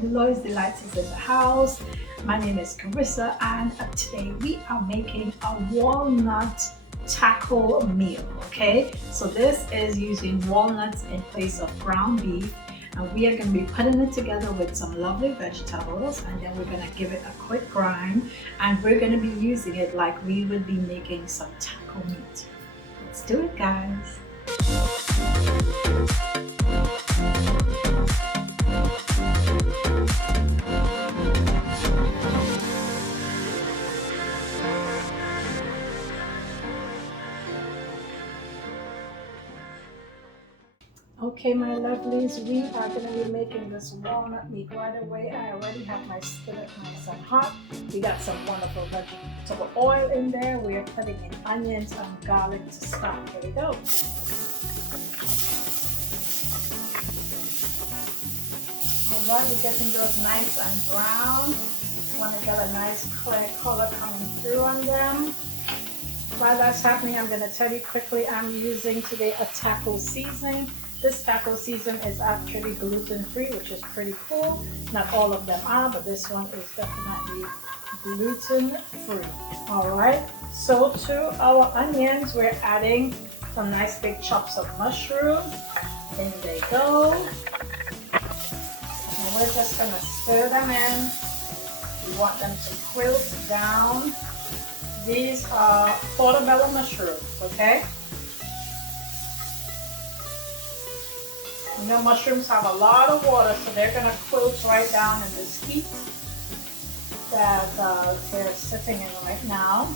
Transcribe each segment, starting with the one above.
Deloitte Delights is in the house. My name is Carissa, and today we are making a walnut taco meal. Okay, so this is using walnuts in place of ground beef, and we are going to be putting it together with some lovely vegetables, and then we're going to give it a quick grind, and we're going to be using it like we would be making some taco meat. Let's do it, guys. Okay, my lovelies, we are going to be making this walnut meat right away. I already have my skillet nice and hot. We got some wonderful vegetable oil in there. We are putting in onions and garlic to start. Here we go. Alright, we're getting those nice and brown. Want to get a nice clear color coming through on them. While that's happening, I'm going to tell you quickly, I'm using today a taco seasoning. This taco season is actually gluten-free, which is pretty cool. Not all of them are, but this one is definitely gluten-free. Alright, so to our onions, we're adding some nice big chops of mushroom. In they go. And we're just going to stir them in. We want them to wilt down. These are portabella mushrooms, okay? You know, mushrooms have a lot of water, so they're going to quilt right down in this heat that they're sitting in right now.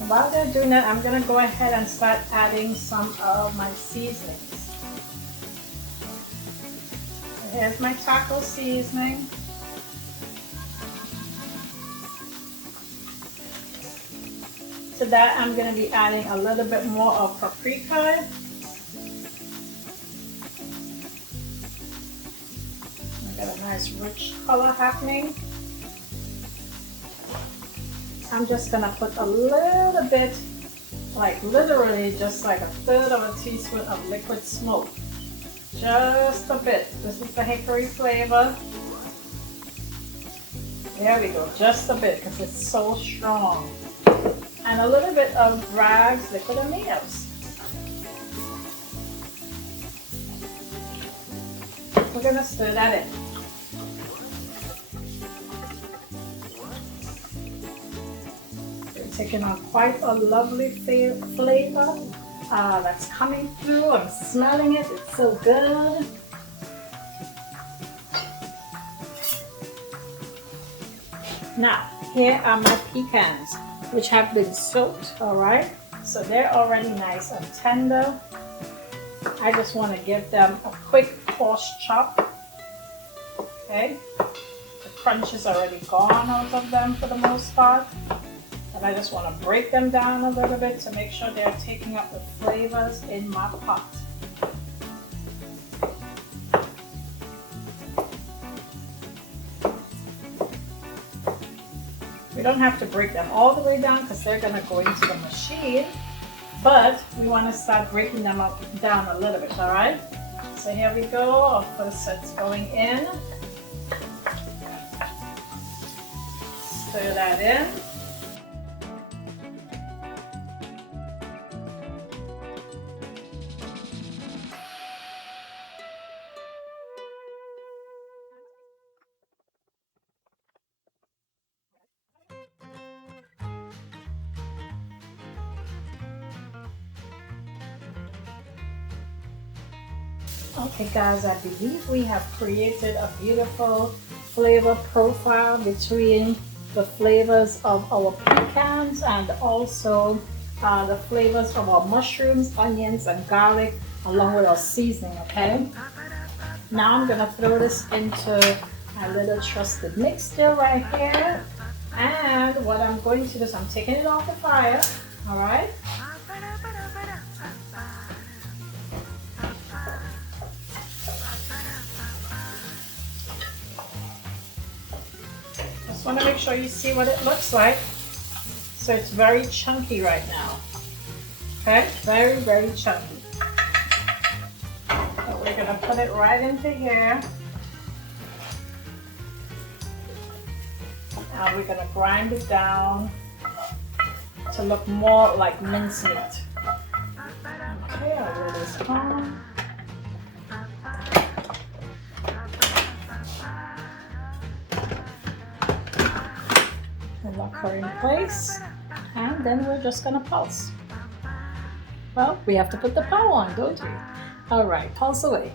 And while they're doing that, I'm going to go ahead and start adding some of my seasonings. So here's my taco seasoning. To that, I'm going to be adding a little bit more of paprika. Got a nice rich color happening. I'm just gonna put a little bit, like literally just like a third of a teaspoon of liquid smoke. Just a bit. This is the hickory flavor. There we go, just a bit because it's so strong. And a little bit of Bragg's liquid aminos. We're gonna stir that in. Taking on quite a lovely flavor that's coming through. I'm smelling it. It's so good. Now, here are my pecans, which have been soaked, all right? So they're already nice and tender. I just want to give them a quick coarse chop, okay? The crunch is already gone out of them for the most part. And I just want to break them down a little bit to make sure they're taking up the flavors in my pot. We don't have to break them all the way down because they're going to go into the machine, but we want to start breaking them up down a little bit, all right? So here we go, our first set's going in. Stir that in. Okay guys, I believe we have created a beautiful flavor profile between the flavors of our pecans and also the flavors of our mushrooms, onions, and garlic, along with our seasoning, okay? Now I'm gonna throw this into my little trusted mixture right here. And what I'm going to do is I'm taking it off the fire, all right? Just want to make sure you see what it looks like. So it's very chunky right now. Okay, very, very chunky. So we're gonna put it right into here. and we're gonna grind it down to look more like mincemeat. Okay, our lid is on. And lock her in place, and then we're just gonna pulse. Well, we have to put the power on, don't we? All right, pulse away.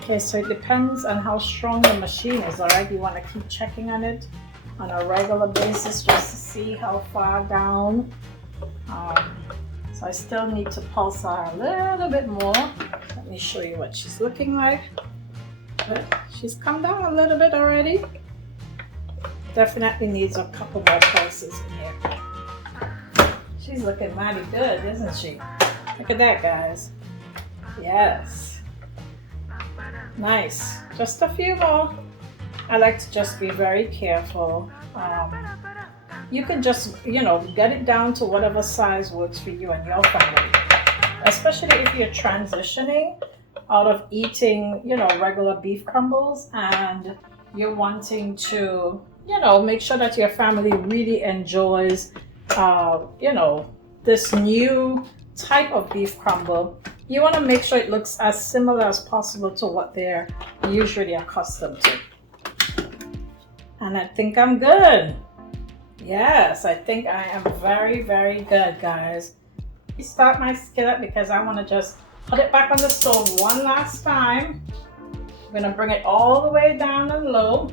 Okay, so it depends on how strong the machine is, all right? You want to keep checking on it on a regular basis just to see how far down. So I still need to pulse her a little bit more. Let me show you what she's looking like. But she's come down a little bit already. Definitely needs a couple more pulses in here. She's looking mighty good, isn't she? Look at that, guys. Yes. Nice. Just a few more. I like to just be very careful. You can just, get it down to whatever size works for you and your family. Especially if you're transitioning out of eating, regular beef crumbles and you're wanting to, make sure that your family really enjoys, this new type of beef crumble. You want to make sure it looks as similar as possible to what they're usually accustomed to. And I think I'm good. Yes, I think I am very, very good, guys. Start my skillet because I want to just put it back on the stove one last time. I'm going to bring it all the way down and low.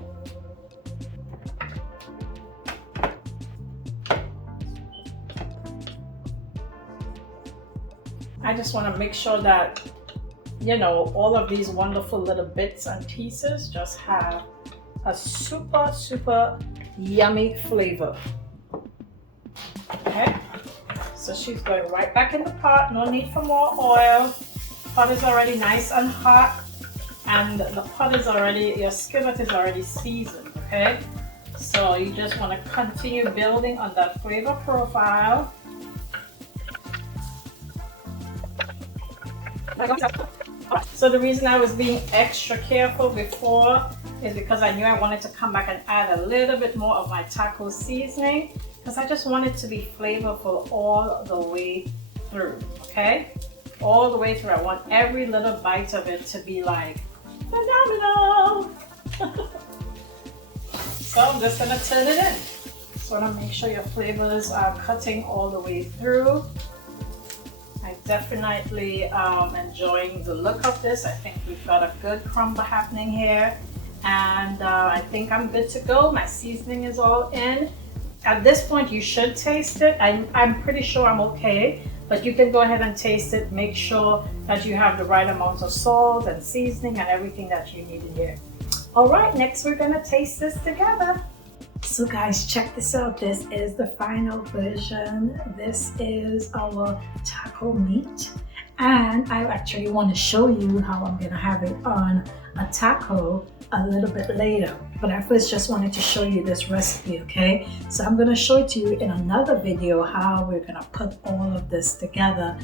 I just want to make sure that, all of these wonderful little bits and pieces just have a super, super yummy flavor. Okay, so she's going right back in the pot. No need for more oil. Pot is already nice and hot, and the pot is already, your skillet is already seasoned. Okay, so you just want to continue building on that flavor profile. So the reason I was being extra careful before is because I knew I wanted to come back and add a little bit more of my taco seasoning because I just want it to be flavorful all the way through, okay? All the way through. I want every little bite of it to be like phenomenal. So I'm just gonna turn it in. So I want to make sure your flavors are cutting all the way through. I definitely enjoying the look of this. I think we've got a good crumble happening here, and I think I'm good to go. My seasoning is all in. At this point you should taste it. I'm pretty sure I'm okay, but you can go ahead and taste it. Make sure that you have the right amount of salt and seasoning and everything that you need in here. All right, next we're gonna taste this together. So guys, check this out. This is the final version. This is our taco meat. And I actually want to show you how I'm gonna have it on a taco a little bit later. But I first just wanted to show you this recipe, okay? So I'm gonna show it to you in another video how we're gonna put all of this together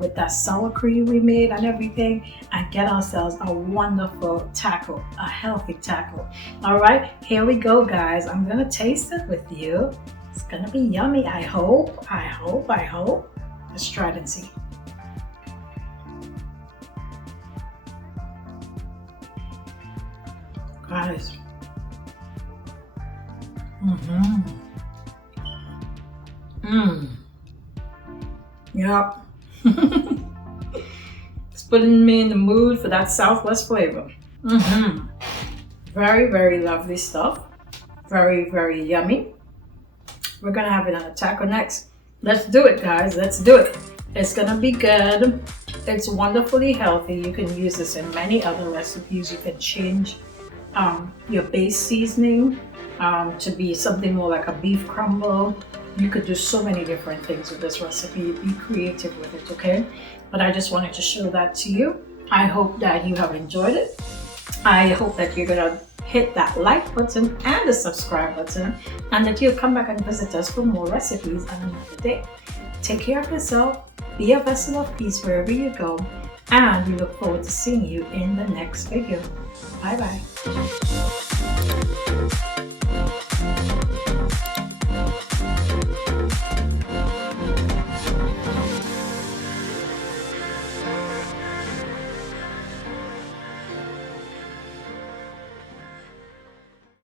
with that sour cream we made and everything, and get ourselves a wonderful taco, a healthy taco. All right, here we go, guys. I'm gonna taste it with you. It's gonna be yummy, I hope. Let's try it and see. Guys. Yep. It's putting me in the mood for that Southwest flavor. Very, very lovely stuff. Very, very yummy. We're gonna have it on a taco next. Let's do it, guys. Let's do it. It's gonna be good. It's wonderfully healthy. You can use this in many other recipes. You can change your base seasoning to be something more like a beef crumble. You could do so many different things with this recipe. Be creative with it, okay? But I just wanted to show that to you. I hope that you have enjoyed it. I hope that you're gonna hit that like button and the subscribe button, and that you'll come back and visit us for more recipes on another day. Take care of yourself. Be a vessel of peace wherever you go, and we look forward to seeing you in the next video. Bye bye.